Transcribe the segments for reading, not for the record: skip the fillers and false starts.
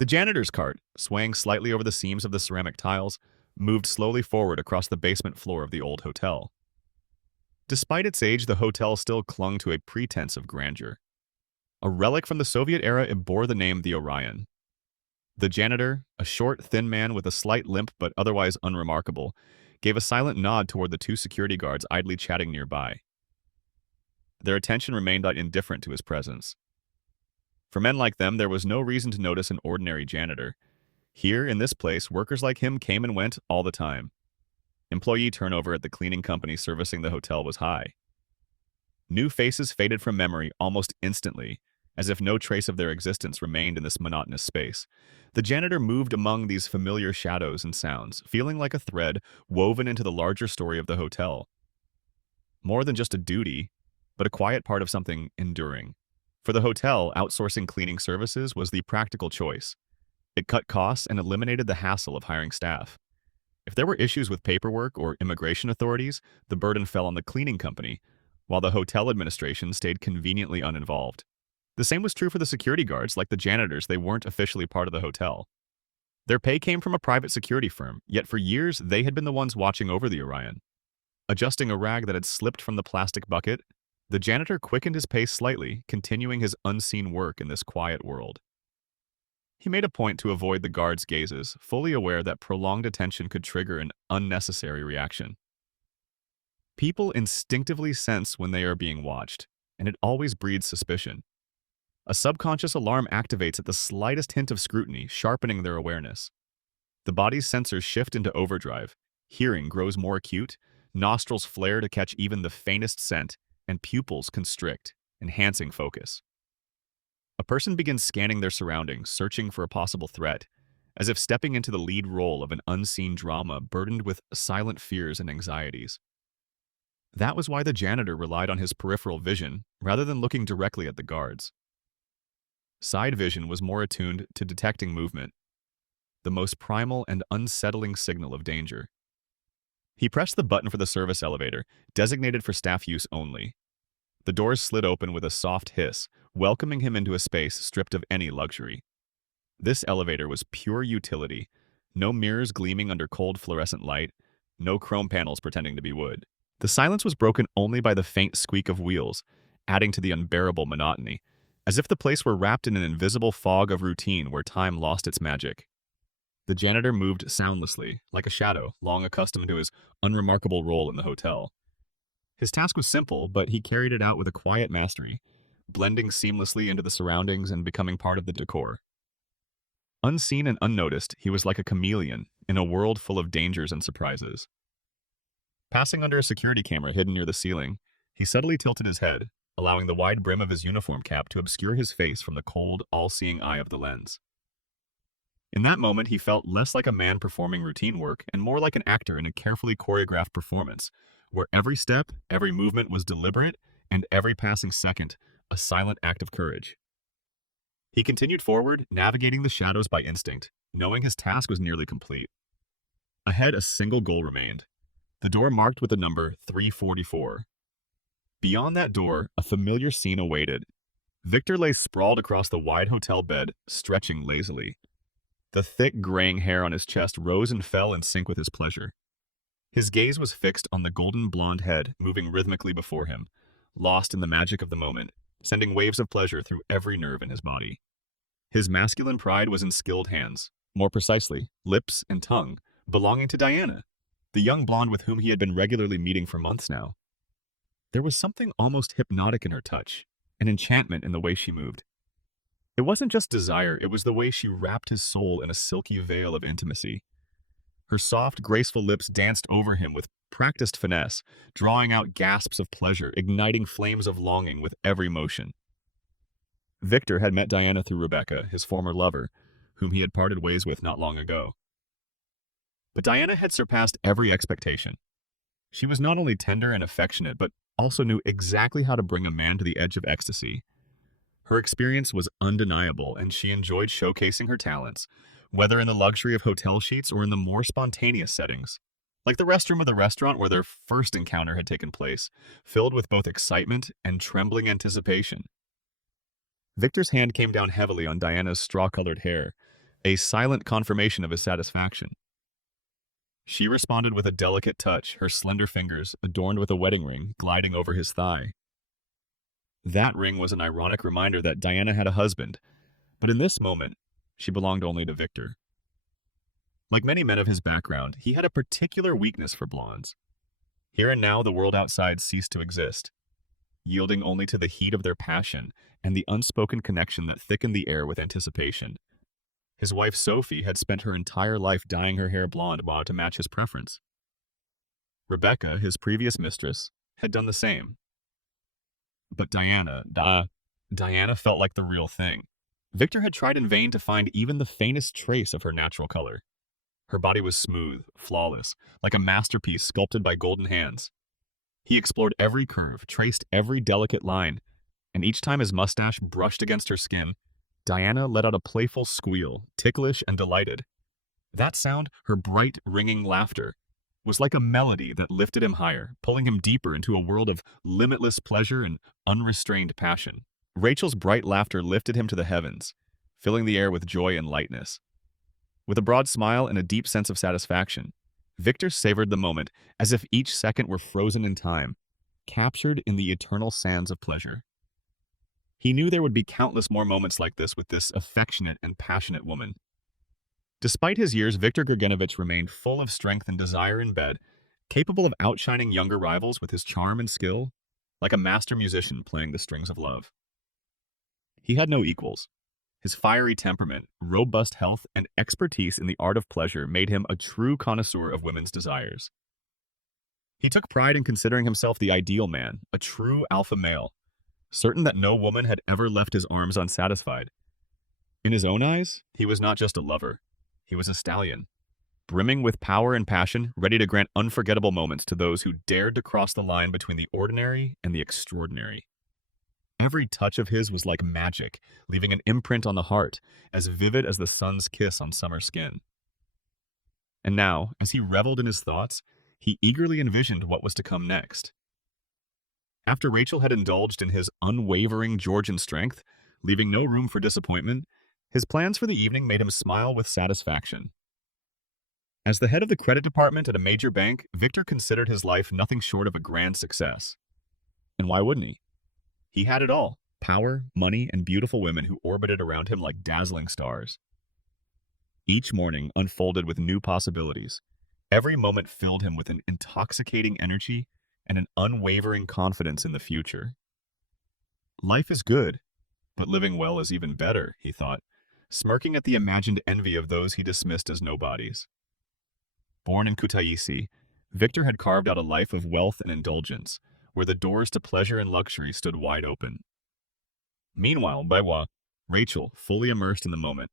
The janitor's cart, swaying slightly over the seams of the ceramic tiles, moved slowly forward across the basement floor of the old hotel. Despite its age, the hotel still clung to a pretense of grandeur. A relic from the Soviet era, it bore the name the Orion. The janitor, a short, thin man with a slight limp but otherwise unremarkable, gave a silent nod toward the two security guards idly chatting nearby. Their attention remained indifferent to his presence. For men like them, there was no reason to notice an ordinary janitor. Here, in this place, workers like him came and went all the time. Employee turnover at the cleaning company servicing the hotel was high. New faces faded from memory almost instantly, as if no trace of their existence remained in this monotonous space. The janitor moved among these familiar shadows and sounds, feeling like a thread woven into the larger story of the hotel. More than just a duty, but a quiet part of something enduring. For the hotel, outsourcing cleaning services was the practical choice. It cut costs and eliminated the hassle of hiring staff. If there were issues with paperwork or immigration authorities, the burden fell on the cleaning company, while the hotel administration stayed conveniently uninvolved. The same was true for the security guards. Like the janitors, they weren't officially part of the hotel. Their pay came from a private security firm, yet for years they had been the ones watching over the Orion. Adjusting a rag that had slipped from the plastic bucket, the janitor quickened his pace slightly, continuing his unseen work in this quiet world. He made a point to avoid the guards' gazes, fully aware that prolonged attention could trigger an unnecessary reaction. People instinctively sense when they are being watched, and it always breeds suspicion. A subconscious alarm activates at the slightest hint of scrutiny, sharpening their awareness. The body's sensors shift into overdrive, hearing grows more acute, nostrils flare to catch even the faintest scent, and pupils constrict, enhancing focus. A person begins scanning their surroundings, searching for a possible threat, as if stepping into the lead role of an unseen drama burdened with silent fears and anxieties. That was why the janitor relied on his peripheral vision rather than looking directly at the guards. Side vision was more attuned to detecting movement, the most primal and unsettling signal of danger. He pressed the button for the service elevator, designated for staff use only. The doors slid open with a soft hiss, welcoming him into a space stripped of any luxury. This elevator was pure utility, no mirrors gleaming under cold fluorescent light, no chrome panels pretending to be wood. The silence was broken only by the faint squeak of wheels, adding to the unbearable monotony, as if the place were wrapped in an invisible fog of routine where time lost its magic. The janitor moved soundlessly, like a shadow, long accustomed to his unremarkable role in the hotel. His task was simple, but he carried it out with a quiet mastery, blending seamlessly into the surroundings and becoming part of the decor. Unseen and unnoticed, he was like a chameleon in a world full of dangers and surprises. Passing under a security camera hidden near the ceiling, he subtly tilted his head, allowing the wide brim of his uniform cap to obscure his face from the cold, all-seeing eye of the lens. In that moment, he felt less like a man performing routine work and more like an actor in a carefully choreographed performance, where every step, every movement was deliberate, and every passing second, a silent act of courage. He continued forward, navigating the shadows by instinct, knowing his task was nearly complete. Ahead, a single goal remained, the door marked with the number 344. Beyond that door, a familiar scene awaited. Victor lay sprawled across the wide hotel bed, stretching lazily. The thick, graying hair on his chest rose and fell in sync with his pleasure. His gaze was fixed on the golden blonde head moving rhythmically before him, lost in the magic of the moment, sending waves of pleasure through every nerve in his body. His masculine pride was in skilled hands, more precisely, lips and tongue, belonging to Diana, the young blonde with whom he had been regularly meeting for months now. There was something almost hypnotic in her touch, an enchantment in the way she moved. It wasn't just desire, it was the way she wrapped his soul in a silky veil of intimacy. Her soft, graceful lips danced over him with practiced finesse, drawing out gasps of pleasure, igniting flames of longing with every motion. Victor had met Diana through Rebecca, his former lover, whom he had parted ways with not long ago. But Diana had surpassed every expectation. She was not only tender and affectionate, but also knew exactly how to bring a man to the edge of ecstasy. Her experience was undeniable, and she enjoyed showcasing her talents, whether in the luxury of hotel sheets or in the more spontaneous settings, like the restroom of the restaurant where their first encounter had taken place, filled with both excitement and trembling anticipation. Victor's hand came down heavily on Diana's straw-colored hair, a silent confirmation of his satisfaction. She responded with a delicate touch, her slender fingers, adorned with a wedding ring, gliding over his thigh. That ring was an ironic reminder that Diana had a husband, but in this moment, she belonged only to Victor. Like many men of his background, he had a particular weakness for blondes. Here and now, the world outside ceased to exist, yielding only to the heat of their passion and the unspoken connection that thickened the air with anticipation. His wife Sophie had spent her entire life dyeing her hair blonde to match his preference. Rebecca, his previous mistress, had done the same. But Diana felt like the real thing. Victor had tried in vain to find even the faintest trace of her natural color. Her body was smooth, flawless, like a masterpiece sculpted by golden hands. He explored every curve, traced every delicate line, and each time his mustache brushed against her skin, Diana let out a playful squeal, ticklish and delighted. That sound, her bright, ringing laughter, was like a melody that lifted him higher, pulling him deeper into a world of limitless pleasure and unrestrained passion. Rachel's bright laughter lifted him to the heavens, filling the air with joy and lightness. With a broad smile and a deep sense of satisfaction, Victor savored the moment as if each second were frozen in time, captured in the eternal sands of pleasure. He knew there would be countless more moments like this with this affectionate and passionate woman. Despite his years, Victor Gergenovich remained full of strength and desire in bed, capable of outshining younger rivals with his charm and skill, like a master musician playing the strings of love. He had no equals. His fiery temperament, robust health, and expertise in the art of pleasure made him a true connoisseur of women's desires. He took pride in considering himself the ideal man, a true alpha male, certain that no woman had ever left his arms unsatisfied. In his own eyes, he was not just a lover. He was a stallion, brimming with power and passion, ready to grant unforgettable moments to those who dared to cross the line between the ordinary and the extraordinary. Every touch of his was like magic, leaving an imprint on the heart, as vivid as the sun's kiss on summer skin. And now, as he reveled in his thoughts, he eagerly envisioned what was to come next. After Rachel had indulged in his unwavering Georgian strength, leaving no room for disappointment, his plans for the evening made him smile with satisfaction. As the head of the credit department at a major bank, Victor considered his life nothing short of a grand success. And why wouldn't he? He had it all: power, money, and beautiful women who orbited around him like dazzling stars. Each morning unfolded with new possibilities. Every moment filled him with an intoxicating energy and an unwavering confidence in the future. Life is good, but living well is even better, he thought, smirking at the imagined envy of those he dismissed as nobodies. Born in Kutaisi, Victor had carved out a life of wealth and indulgence, where the doors to pleasure and luxury stood wide open. Meanwhile, Baiwa, Rachel, fully immersed in the moment,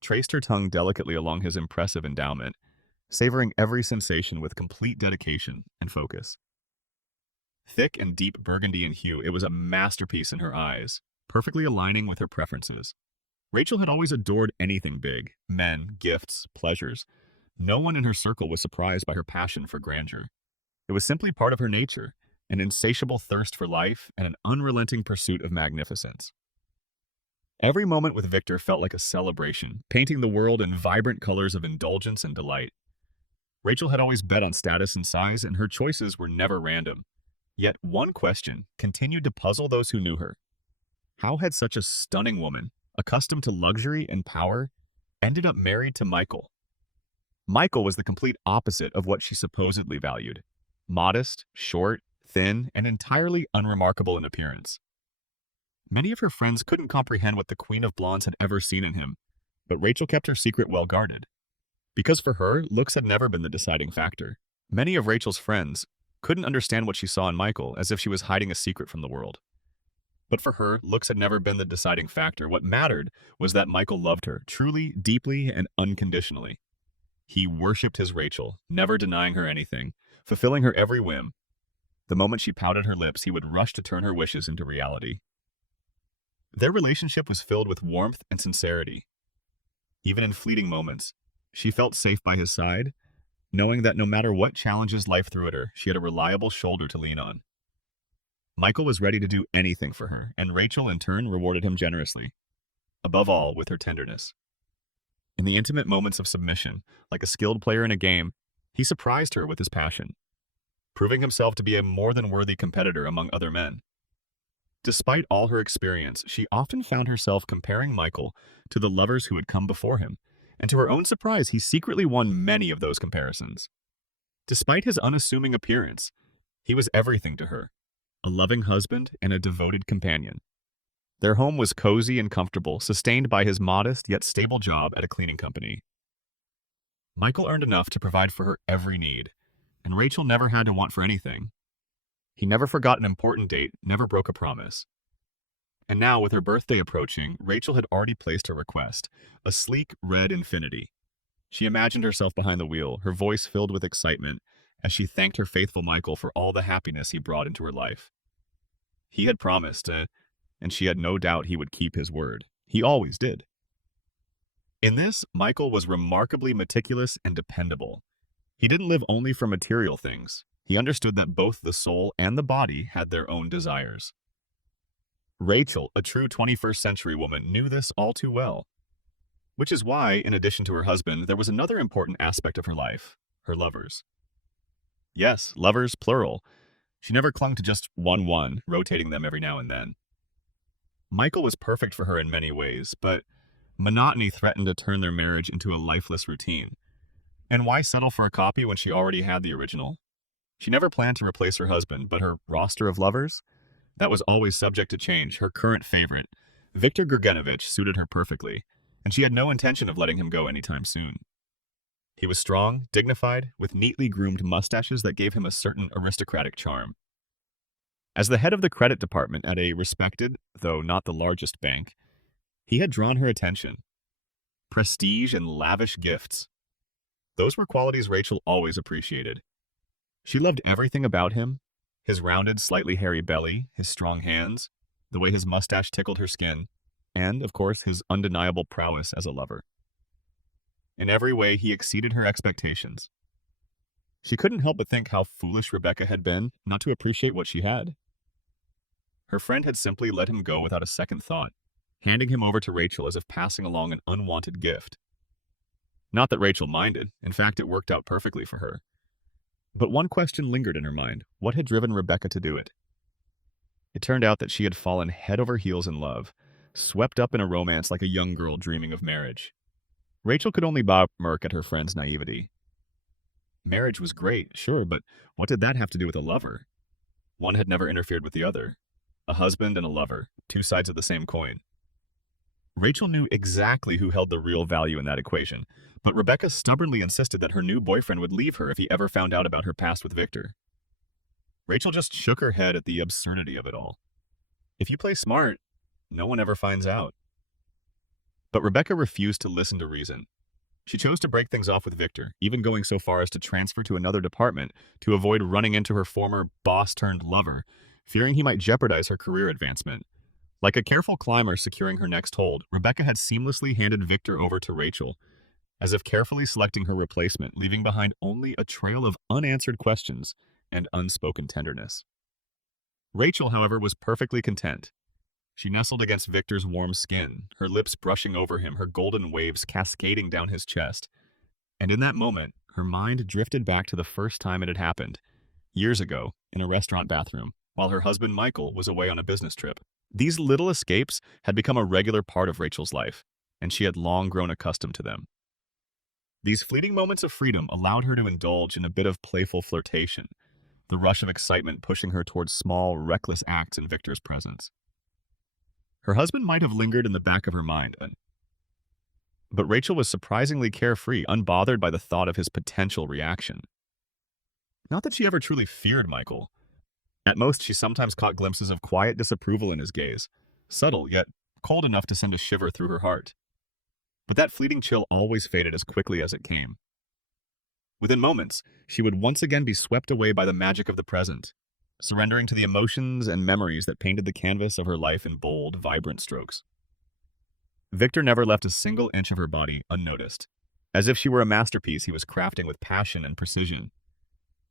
traced her tongue delicately along his impressive endowment, savoring every sensation with complete dedication and focus. Thick and deep burgundy in hue, it was a masterpiece in her eyes, perfectly aligning with her preferences. Rachel had always adored anything big: men, gifts, pleasures. No one in her circle was surprised by her passion for grandeur. It was simply part of her nature, an insatiable thirst for life and an unrelenting pursuit of magnificence. Every moment with Victor felt like a celebration, painting the world in vibrant colors of indulgence and delight. Rachel had always bet on status and size, and her choices were never random. Yet one question continued to puzzle those who knew her. How had such a stunning woman, accustomed to luxury and power, ended up married to Michael? Michael was the complete opposite of what she supposedly valued: modest, short, thin, and entirely unremarkable in appearance. Many of her friends couldn't comprehend what the Queen of Blondes had ever seen in him, but Rachel kept her secret well guarded. Because for her, looks had never been the deciding factor. Many of Rachel's friends couldn't understand what she saw in Michael, as if she was hiding a secret from the world. But for her, looks had never been the deciding factor. What mattered was that Michael loved her, truly, deeply, and unconditionally. He worshipped his Rachel, never denying her anything, fulfilling her every whim. The moment she pouted her lips, he would rush to turn her wishes into reality. Their relationship was filled with warmth and sincerity. Even in fleeting moments, she felt safe by his side, knowing that no matter what challenges life threw at her, she had a reliable shoulder to lean on. Michael was ready to do anything for her, and Rachel in turn rewarded him generously, above all with her tenderness. In the intimate moments of submission, like a skilled player in a game, he surprised her with his passion, proving himself to be a more than worthy competitor among other men. Despite all her experience, she often found herself comparing Michael to the lovers who had come before him, and to her own surprise, he secretly won many of those comparisons. Despite his unassuming appearance, he was everything to her, a loving husband and a devoted companion. Their home was cozy and comfortable, sustained by his modest yet stable job at a cleaning company. Michael earned enough to provide for her every need, and Rachel never had to want for anything. He never forgot an important date, never broke a promise. And now, with her birthday approaching, Rachel had already placed her request, a sleek red Infiniti. She imagined herself behind the wheel, her voice filled with excitement, as she thanked her faithful Michael for all the happiness he brought into her life. He had promised, and she had no doubt he would keep his word. He always did. In this, Michael was remarkably meticulous and dependable. He didn't live only for material things. He understood that both the soul and the body had their own desires. Rachel, a true 21st century woman, knew this all too well. Which is why, in addition to her husband, there was another important aspect of her life, her lovers. Yes, lovers, plural. She never clung to just one, rotating them every now and then. Michael was perfect for her in many ways, but monotony threatened to turn their marriage into a lifeless routine. And why settle for a copy when she already had the original? She never planned to replace her husband, but her roster of lovers? That was always subject to change. Her current favorite, Viktor Gergenovich, suited her perfectly, and she had no intention of letting him go anytime soon. He was strong, dignified, with neatly groomed mustaches that gave him a certain aristocratic charm. As the head of the credit department at a respected, though not the largest bank, he had drawn her attention. Prestige and lavish gifts. Those were qualities Rachel always appreciated. She loved everything about him, his rounded, slightly hairy belly, his strong hands, the way his mustache tickled her skin, and, of course, his undeniable prowess as a lover. In every way, he exceeded her expectations. She couldn't help but think how foolish Rebecca had been not to appreciate what she had. Her friend had simply let him go without a second thought, handing him over to Rachel as if passing along an unwanted gift. Not that Rachel minded. In fact, it worked out perfectly for her. But one question lingered in her mind. What had driven Rebecca to do it? It turned out that she had fallen head over heels in love, swept up in a romance like a young girl dreaming of marriage. Rachel could only murk at her friend's naivety. Marriage was great, sure, but what did that have to do with a lover? One had never interfered with the other. A husband and a lover, two sides of the same coin. Rachel knew exactly who held the real value in that equation, but Rebecca stubbornly insisted that her new boyfriend would leave her if he ever found out about her past with Victor. Rachel just shook her head at the absurdity of it all. If you play smart, no one ever finds out. But Rebecca refused to listen to reason. She chose to break things off with Victor, even going so far as to transfer to another department to avoid running into her former boss-turned-lover, fearing he might jeopardize her career advancement. Like a careful climber securing her next hold, Rebecca had seamlessly handed Victor over to Rachel, as if carefully selecting her replacement, leaving behind only a trail of unanswered questions and unspoken tenderness. Rachel, however, was perfectly content. She nestled against Victor's warm skin, her lips brushing over him, her golden waves cascading down his chest. And in that moment, her mind drifted back to the first time it had happened, years ago, in a restaurant bathroom, while her husband Michael was away on a business trip. These little escapes had become a regular part of Rachel's life, and she had long grown accustomed to them. These fleeting moments of freedom allowed her to indulge in a bit of playful flirtation, the rush of excitement pushing her towards small, reckless acts in Victor's presence. Her husband might have lingered in the back of her mind, but Rachel was surprisingly carefree, unbothered by the thought of his potential reaction. Not that she ever truly feared Michael. At most, she sometimes caught glimpses of quiet disapproval in his gaze, subtle yet cold enough to send a shiver through her heart. But that fleeting chill always faded as quickly as it came. Within moments, she would once again be swept away by the magic of the present, surrendering to the emotions and memories that painted the canvas of her life in bold, vibrant strokes. Victor never left a single inch of her body unnoticed, as if she were a masterpiece he was crafting with passion and precision.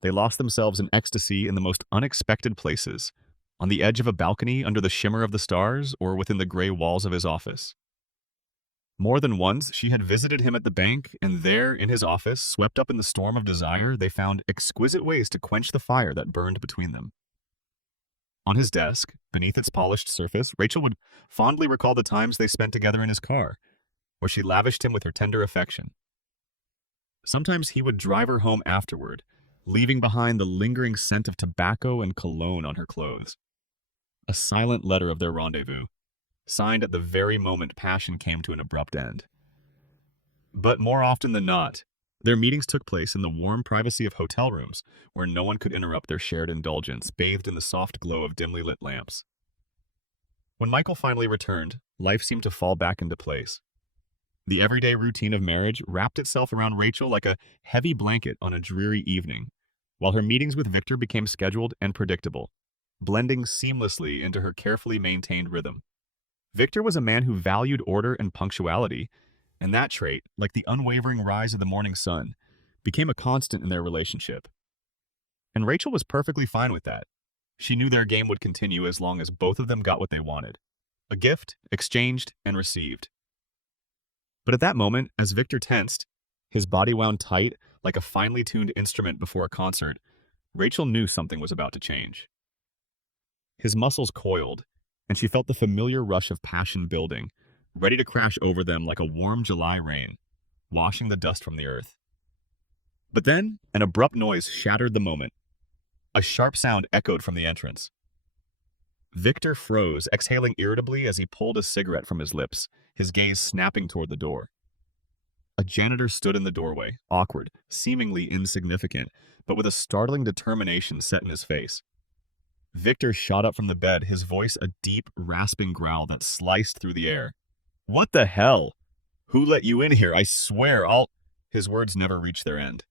They lost themselves in ecstasy in the most unexpected places, on the edge of a balcony under the shimmer of the stars or within the gray walls of his office. More than once, she had visited him at the bank, and there, in his office, swept up in the storm of desire, they found exquisite ways to quench the fire that burned between them. On his desk, beneath its polished surface, Rachel would fondly recall the times they spent together in his car, where she lavished him with her tender affection. Sometimes he would drive her home afterward, leaving behind the lingering scent of tobacco and cologne on her clothes. A silent letter of their rendezvous, signed at the very moment passion came to an abrupt end. But more often than not, their meetings took place in the warm privacy of hotel rooms, where no one could interrupt their shared indulgence, bathed in the soft glow of dimly lit lamps. When Michael finally returned, life seemed to fall back into place. The everyday routine of marriage wrapped itself around Rachel like a heavy blanket on a dreary evening, while her meetings with Victor became scheduled and predictable, blending seamlessly into her carefully maintained rhythm. Victor was a man who valued order and punctuality, and that trait, like the unwavering rise of the morning sun, became a constant in their relationship. And Rachel was perfectly fine with that. She knew their game would continue as long as both of them got what they wanted. A gift, exchanged and received. But at that moment, as Victor tensed, his body wound tight like a finely tuned instrument before a concert, Rachel knew something was about to change. His muscles coiled, and she felt the familiar rush of passion building, ready to crash over them like a warm July rain, washing the dust from the earth. But then, an abrupt noise shattered the moment. A sharp sound echoed from the entrance. Victor froze, exhaling irritably as he pulled a cigarette from his lips, his gaze snapping toward the door. A janitor stood in the doorway, awkward, seemingly insignificant, but with a startling determination set in his face. Victor shot up from the bed, his voice a deep, rasping growl that sliced through the air. "What the hell? Who let you in here? I swear I'll—" His words never reached their end.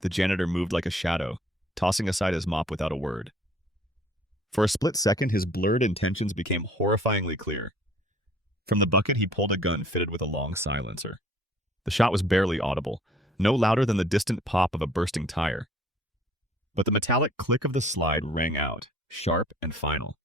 The janitor moved like a shadow, tossing aside his mop without a word. For a split second, his blurred intentions became horrifyingly clear. From the bucket, he pulled a gun fitted with a long silencer. The shot was barely audible, no louder than the distant pop of a bursting tire. But the metallic click of the slide rang out, sharp and final.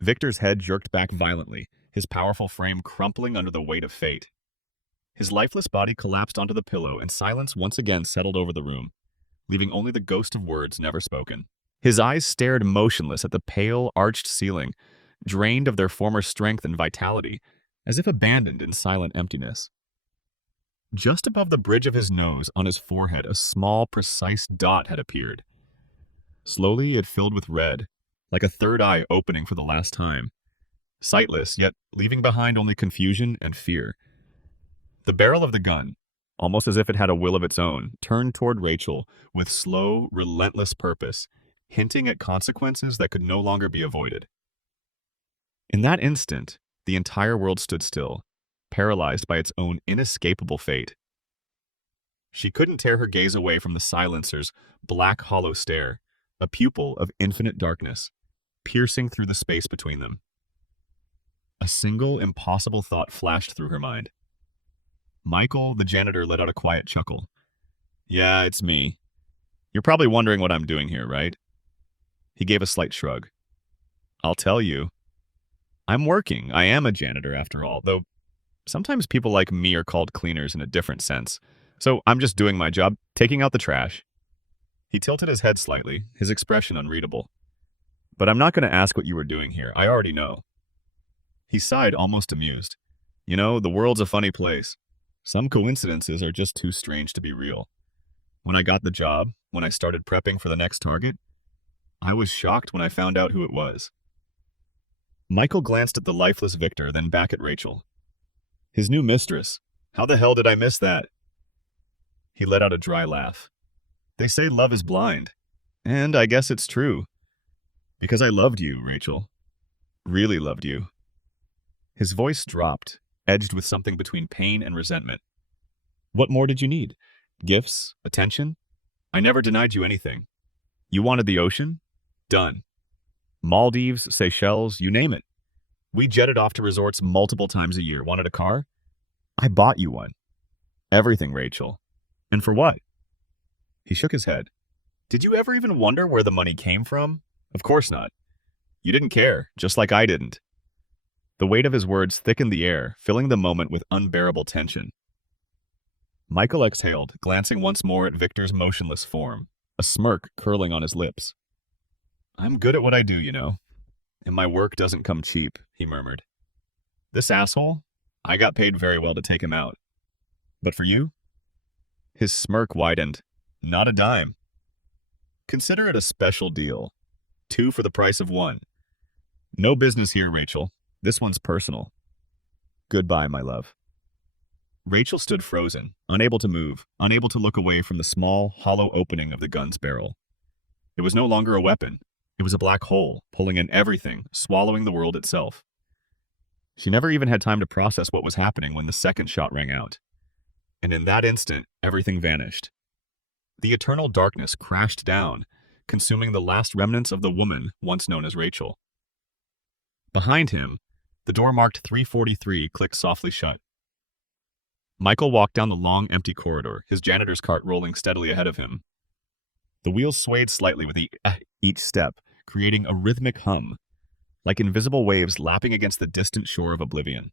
Victor's head jerked back violently, his powerful frame crumpling under the weight of fate. His lifeless body collapsed onto the pillow, and silence once again settled over the room, leaving only the ghost of words never spoken. His eyes stared motionless at the pale, arched ceiling, drained of their former strength and vitality, as if abandoned in silent emptiness. Just above the bridge of his nose, on his forehead, a small, precise dot had appeared. Slowly, it filled with red, like a third eye opening for the last time. Sightless, yet leaving behind only confusion and fear. The barrel of the gun, almost as if it had a will of its own, turned toward Rachel with slow, relentless purpose, hinting at consequences that could no longer be avoided. In that instant, the entire world stood still, paralyzed by its own inescapable fate. She couldn't tear her gaze away from the silencer's black, hollow stare, a pupil of infinite darkness, piercing through the space between them. A single, impossible thought flashed through her mind. Michael, the janitor, let out a quiet chuckle. "Yeah, it's me. You're probably wondering what I'm doing here, right?" He gave a slight shrug. "I'll tell you. I'm working. I am a janitor, after all, though sometimes people like me are called cleaners in a different sense. So I'm just doing my job, taking out the trash." He tilted his head slightly, his expression unreadable. "But I'm not going to ask what you were doing here. I already know." He sighed, almost amused. "You know, the world's a funny place. Some coincidences are just too strange to be real. When I got the job, when I started prepping for the next target, I was shocked when I found out who it was." Michael glanced at the lifeless Victor, then back at Rachel. "His new mistress. How the hell did I miss that?" He let out a dry laugh. "They say love is blind. And I guess it's true. Because I loved you, Rachel. Really loved you." His voice dropped, edged with something between pain and resentment. "What more did you need? Gifts? Attention? I never denied you anything. You wanted the ocean? Done. Maldives, Seychelles, you name it. We jetted off to resorts multiple times a year. Wanted a car? I bought you one. Everything, Rachel. And for what?" He shook his head. "Did you ever even wonder where the money came from? Of course not. You didn't care, just like I didn't." The weight of his words thickened the air, filling the moment with unbearable tension. Michael exhaled, glancing once more at Victor's motionless form, a smirk curling on his lips. I'm good at what I do, you know. And my work doesn't come cheap, he murmured. This asshole? I got paid very well to take him out. But for you? His smirk widened. Not a dime. Consider it a special deal. 2 for the price of 1. No business here, Rachel. This one's personal. Goodbye, my love. Rachel stood frozen, unable to move, unable to look away from the small, hollow opening of the gun's barrel. It was no longer a weapon. It was a black hole, pulling in everything, swallowing the world itself. She never even had time to process what was happening when the second shot rang out. And in that instant, everything vanished. The eternal darkness crashed down, consuming the last remnants of the woman once known as Rachel. Behind him, the door marked 343 clicked softly shut. Michael walked down the long, empty corridor, his janitor's cart rolling steadily ahead of him. The wheels swayed slightly with each step, creating a rhythmic hum, like invisible waves lapping against the distant shore of oblivion.